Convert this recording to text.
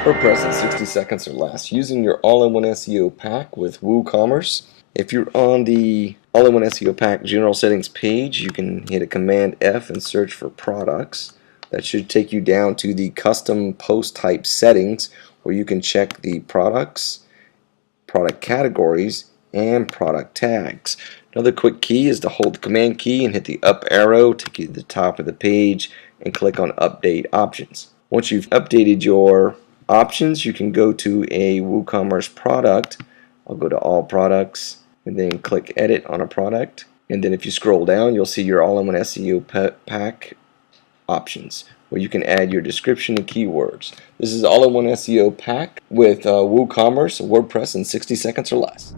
WordPress in 60 seconds or less using your all-in-one SEO pack with WooCommerce. If you're on the all-in-one SEO pack general settings page, you can hit a Command F and search for products. That should take you down to the custom post type settings where you can check the products, product categories, and product tags. Another quick key is to hold the Command key and hit the up arrow, take you to the top of the page, and click on Update Options. Once you've updated your options, you can go to a WooCommerce product. I'll go to All Products and then click Edit on a product. And then if you scroll down, you'll see your all-in-one SEO pack options where you can add your description and keywords. This is all-in-one SEO pack with WooCommerce WordPress in 60 seconds or less.